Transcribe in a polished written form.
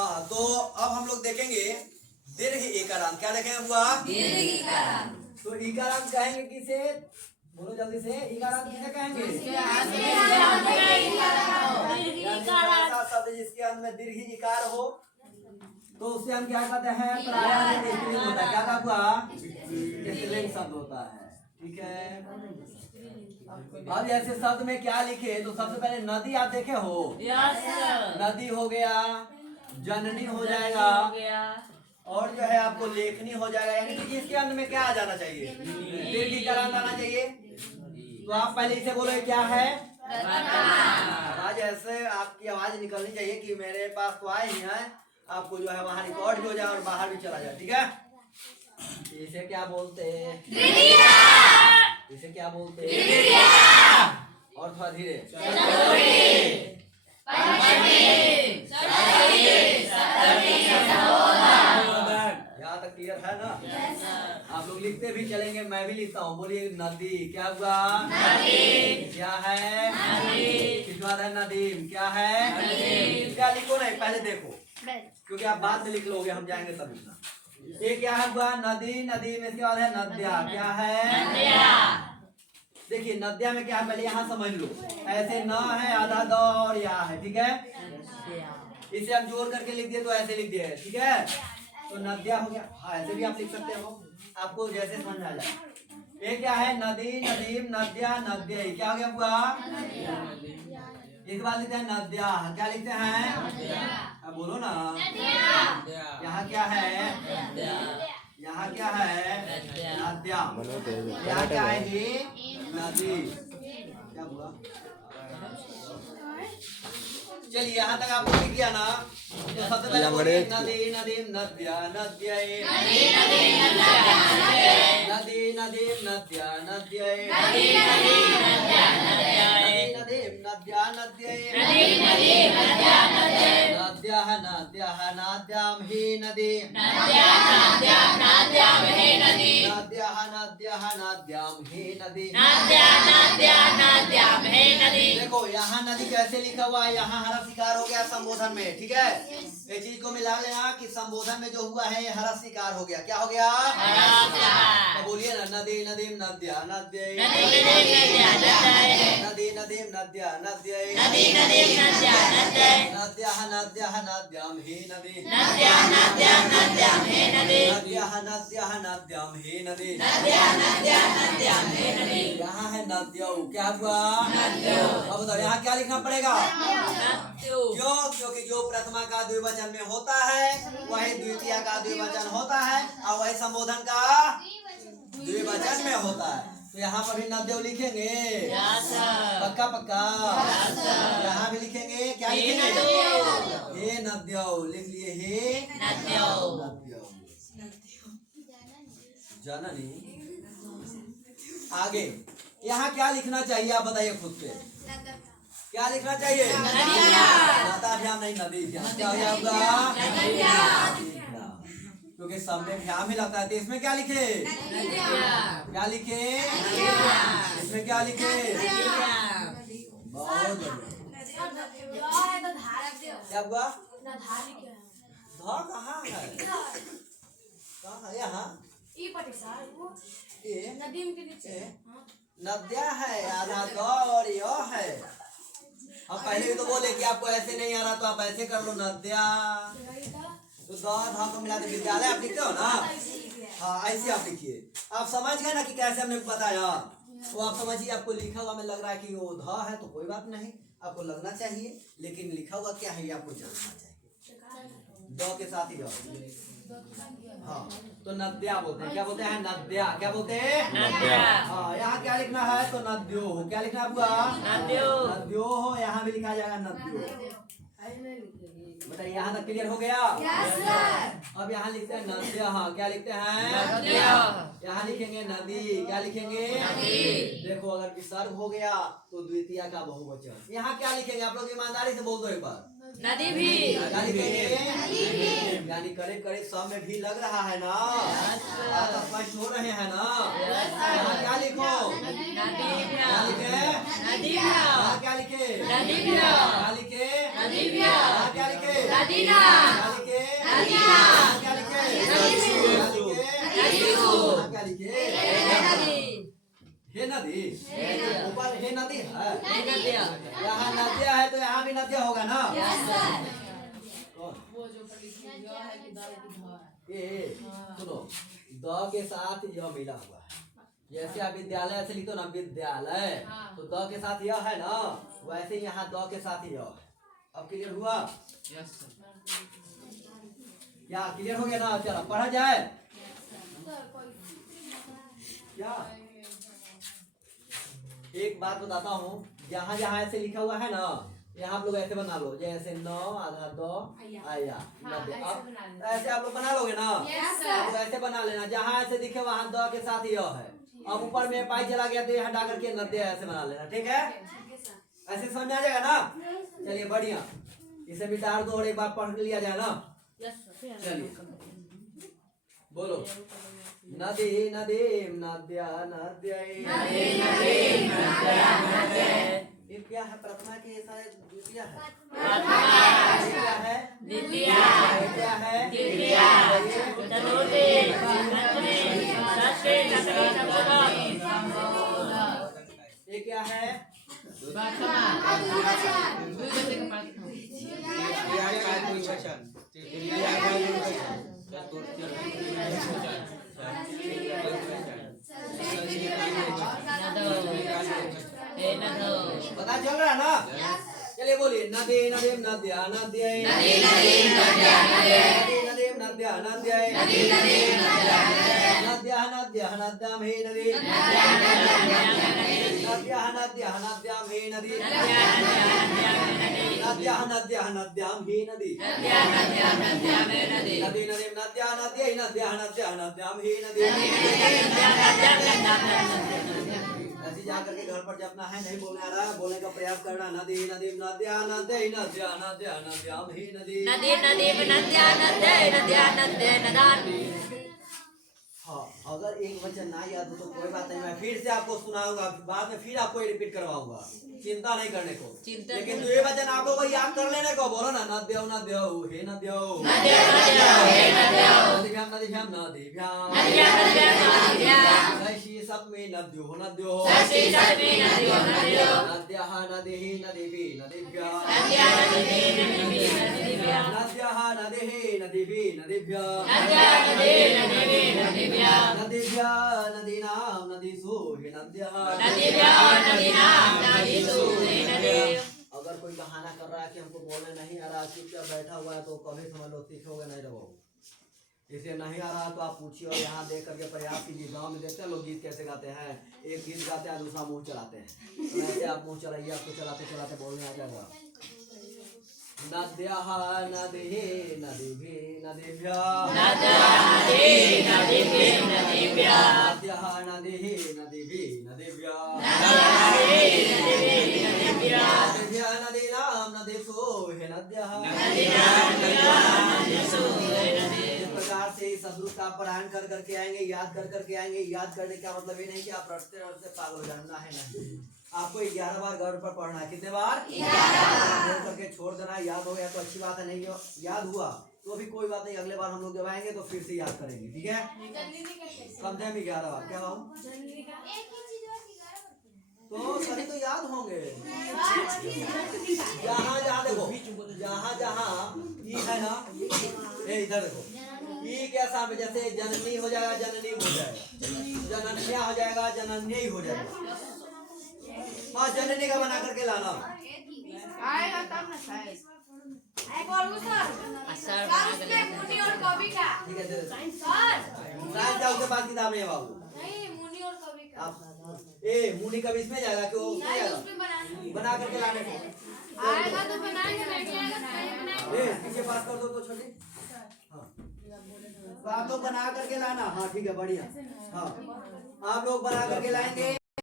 हाँ, तो अब हम लोग देखेंगे दीर्घ इकारांत। क्या देखेंगे बुआ? दीर्घ इकारांत। तो इकारांत कहेंगे किसे? बोलो जल्दी से, इकारांत किसे कहेंगे? ऐसा शब्द जिसके अंत में दीर्घ इकार हो तो उसे हम क्या कहते हैं? प्रायः स्त्रीलिंग होता है। क्या था बुआ? स्त्रीलिंग शब्द होता है। ठीक है। अब ऐसे शब्द में क्या लिखे तो सबसे पहले नदी आप देखे हो? नदी हो गया, जननी हो जाएगा, और जो है आपको लेखनी हो जाएगा। यानी कि इसके अंत में क्या आ जाना चाहिए? दीर्घ इकारांत आना चाहिए। तो आप पहले इसे बोलो क्या है? आवाज ऐसे आपकी आवाज निकलनी चाहिए कि मेरे पास तो आए ही है, आपको जो है वहां रिकॉर्ड भी हो जाए और बाहर भी चला जाए। ठीक है। इसे क्या बोलते हैं? इसे क्या बोलते हैं? और थोड़ा धीरे। यहाँ तक क्लियर है ना? आप लोग लिखते भी चलेंगे, मैं भी लिखता हूँ। बोलिए नदी। क्या हुआ? क्या है? किस बात है? नदीम। क्या है? क्या लिखो नहीं, पहले देखो, क्योंकि आप बाद में लिख लोगे, हम जाएंगे तब लिखना। ये क्या है बुआ? नदी। नदी में इसके बाद है नद्या। क्या है? देखिए नद्या में क्या है पहले यहाँ समझ लो। ऐसे न है, आधा द और या है। ठीक है। इसे हम जोड़ करके लिख दिए तो ऐसे लिख दिए। ठीक है। तो नद्या हो गया। हाँ, ऐसे भी आप लिख सकते हो, आपको जैसे समझ में आ जाए। ये क्या है? नदी, नदीम, नद्या, नद्या। क्या हो गया बुआ? एक बार लिखते हैं नद्या। क्या लिखते हैं? अब बोलो ना। यहाँ क्या है? यहाँ क्या है? नद्या। यहाँ क्या है? ये नदी। क्या हुआ? चलिए यहाँ तक आपको लिख दिया ना। तो सबसे पहले बोलिए नदी, नदीम, नद्या, नद्या। नदी, नदीम, नद्या, नद्या। नदीम, नद्या, नद्या। नद्याः, नद्याः, नद्यां हि नदी। नद्याः, नद्याः, नद्यां हि नदी। देखो यहाँ नदी कैसे लिखा हुआ है? यहाँ हरा शिकार हो गया संबोधन में। ठीक है। ये चीज को मिला लेना कि संबोधन में जो हुआ है ये हरा शिकार हो गया। क्या हो गया? तो बोलिए ना नदी, नदीम, नद्या, नद्या। नदी, नदीम, नद्या, नद्या। नद्याः, नद्याः, नद्यां हि नदी। नद्याः, नद्याः, नद्यां हि नदी। यहाँ है नद्यों। क्या हुआ? अब बताओ यहाँ क्या लिखना पड़ेगा? क्यों? क्योंकि जो प्रथमा का द्विवचन में होता है वही द्वितीय का द्विवचन होता है और वही संबोधन का द्विवचन में होता है। तो यहाँ पर भी नद्यों लिखेंगे। पक्का पक्का। यहाँ भी लिखेंगे। क्या लिखेंगे? हे नद्यों। लिख लिए हे नद्यों। जननी। आगे यहाँ क्या लिखना चाहिए आप बताइए खुद से? क्या लिखना चाहिए? नदाभ्याम नहीं, नदी। क्या हो जाएगा? क्योंकि सब में भ्याम ही लगता है। तो इसमें क्या लिखे? क्या लिखे? इसमें क्या लिखे? बहुत क्या हुआ? कहाँ है? कहाँ है? यहाँ नद्या है, आधा ग और य है। हम पहले भी तो बोले कि आपको ऐसे नहीं आ रहा तो आप ऐसे कर लो। नद्या तो द ध को मिला के विद्यालय आप लिखते हो ना। हाँ, ऐसे आप लिखिए। आप समझ गए ना कि कैसे हमने बताया? तो आप समझिए। आपको लिखा हुआ में लग रहा है कि वो ध है तो कोई बात नहीं, आपको लगना चाहिए, लेकिन लिखा हुआ क्या है ये आपको जानना चाहिए। द के साथ ही हाँ, तो नद्या बोलते हैं। क्या बोलते हैं? नद्या। क्या बोलते हैं? नद्या। हाँ, यहाँ क्या लिखना है? तो नद्यो हो। क्या लिखना है आपका? नद्यो हो। यहाँ भी लिखा जाएगा नद्यो। बताइए यहाँ तक क्लियर हो गया? अब यहाँ लिखते हैं नद्या। हाँ, क्या लिखते हैं? यहाँ लिखेंगे नदी। क्या लिखेंगे? देखो अगर विसर्ग हो गया तो द्वितीय का बहुवचन। यहाँ क्या लिखेंगे? आप लोग ईमानदारी से बोल दो एक बार। नदी भी। क्या लिखेंगे? यानी करीब करीब सब में भी लग रहा है ना? आप स्पष्ट हो रहे हैं ना? यहाँ क्या लिखो? क्या लिखे? क्या लिखे? क्या लिखे? क्या लिखे? हे नदी नदी। ऊपर हे नदी है, नदी। यहाँ नदिया है तो यहाँ भी नदिया होगा ना। Yes sir. कौन? वो जो पर लिखी हुई है कि दाल की धार है। ये सुनो, द के साथ यह मिला हुआ है। जैसे आप विद्यालय से लिखो ना विद्यालय, तो द के साथ यह है ना, वैसे ही यहाँ द के साथ यह है। अब क्लियर हुआ? Yes sir. क्या क्लियर हो गया ना? चलो पढ़ा जाए क्या? एक बात बताता हूँ, जहाँ जहाँ ऐसे लिखा हुआ है ना, यहाँ आप लोग ऐसे बना लो, जैसे न आधा दो आया नदी। अब ऐसे आप लोग बना लोगे ना, यस आप लोग सर। ऐसे बना लेना, जहाँ ऐसे दिखे वहाँ द के साथ यह है। अब ऊपर में पाई चला गया तो हटा करके नदिया ऐसे बना लेना, ठीक है? ऐसे समझ में आ जाएगा ना? चलिए बढ़िया, इसे भी डाल दो और एक बार पढ़ लिया जाए ना। Yes sir. चलिए बोलो, नदी नदी नद्या नद्यै। नदी नदी नद्या नद्यै। ये क्या है? प्रथमा के शायद द्वितीय है। प्रथमा। ये क्या है? द्वितीय। ये क्या है? तृतीय। चतुर्थी। पंचमी। षष्ठी। सप्तमी। सप्तमी। ये क्या है? पता चल रहा है ना? चलिए बोलिए, नदी नदी नद्या नद्यै। नदी नदी नद्या नद्यै। नदी नदी नद्या नद्यै। नदी नदी नद्या नद्यै। नद्या नद्या नद्यां हे नदी। नद्या नद्या नद्या नदी। नद्या नद्या नद्यां हे नदी। नद्या नद्या नद्या नदी। नद्या नद्या नद्यां हे नदी। नद्या नद्या नद्या नदी। नदी नदी नद्या नद्यै नद्या नद्या नद्यां हे नदी। नदी नद्या नद्या नद्या नदी। ऐसे जा करके घर पर जपना है, नहीं बोलने आ रहा है, बोलने का प्रयास करना। नदी नदी नद्या नद्यै नद्या नद्या नद्यां हे नदी। नदी नदी नद्या नद्या नद्या नद्या नदान। हाँ, अगर एक वचन ना याद हो तो कोई बात नहीं, मैं फिर से आपको सुनाऊंगा, बाद में फिर आपको रिपीट करवाऊंगा, चिंता नहीं करने को। लेकिन ये वचन आप लोगों को याद कर लेने को बोलो ना, नद्यो नद्यो हे नद्यो। नद्या नद्या हे नद्यो। नदीभ्यां नदीभ्यां नदीभ्यां। नद्या नद्या नद्या। षष्ठी सप्तमी नद्यो नद्यो। षष्ठी सप्तमी नद्यो नद्यो। नद्यः नदिः नदीभिः नदीभ्यः। नद्या नदी नदी नदीभ्यः। नद्यः नदिः नदीभिः नदीभ्यः। नद्या नदी नदी नदीभ्यः। नदीभ्यः नदीनां नदीषु हे नद्यः। नदीभ्यः नदीनां नदीषु हे नद्यः। अगर कोई बहाना कर रहा है कि हमको बोलने नहीं आ रहा, चुपचाप बैठा हुआ है, तो कभी समझ लो सीखोगे नहीं रहो। इसे नहीं आ रहा तो आप पूछिए और यहाँ देख करके प्रयास कीजिए। गाँव में देखते हैं लोग गीत कैसे गाते हैं, एक गीत गाते हैं दूसरा मुंह चलाते हैं, तो ऐसे आप मुंह चलाइए, आपको चलाते चलाते बोलने आ जाएगा। नद्यः नदिः नदीभिः नदीभ्यः। नद्या नदी नदीभिः नदीभ्यः। नद्यः नदिः नदीभिः नदीभ्यः। नद्या नदी नदीभिः नदीभ्यः। नद्यः नदीनां नदीषु हे नद्यः। नद्या नद्यां नदीषु हे नद्यः। इस प्रकार से इस शब्द का पारायण कर करके आएंगे, याद कर करके आएंगे। याद करने का मतलब ये नहीं कि आप रटते रटते पागल हो जानना है, नहीं। आपको 11 बार घर पर पढ़ना है। कितने बार? 11 बोल करके छोड़ देना। याद हो गया तो अच्छी बात है, नहीं हो याद हुआ तो भी कोई बात नहीं, अगले बार हम लोग जब आएंगे तो फिर से याद करेंगे, ठीक है? कम से कम 11 बार। क्या कहूँ? तो सभी तो याद होंगे। जहाँ जहाँ देखो, जहाँ जहाँ ई है ना, ये इधर देखो, ई के सामने जैसे जननी हो जाएगा, जननी हो जाएगा, जनन्या हो जाएगा, जनन्य हो जाएगा। हाँ, जननी का बना करके लाना। आएगा तब ना शायद। सर बना के लेते हैं। मुनि और कवि का। ठीक है, दे दे। सर साइंस जाओ, उसके पास किताब नहीं है बाबू। नहीं, मुनि और कवि का। आप ए मुनि कभी इसमें जाएगा क्यों? उसमें जाएगा, बना करके लाने को। आएगा तो बनाएंगे, नहीं आएगा तो नहीं बनाएंगे। ए पीछे पास कर दो तो छोटे। हाँ, तो आप लोग बना करके लाना। हाँ ठीक है, बढ़िया। हाँ, आप लोग बना करके लाएंगे।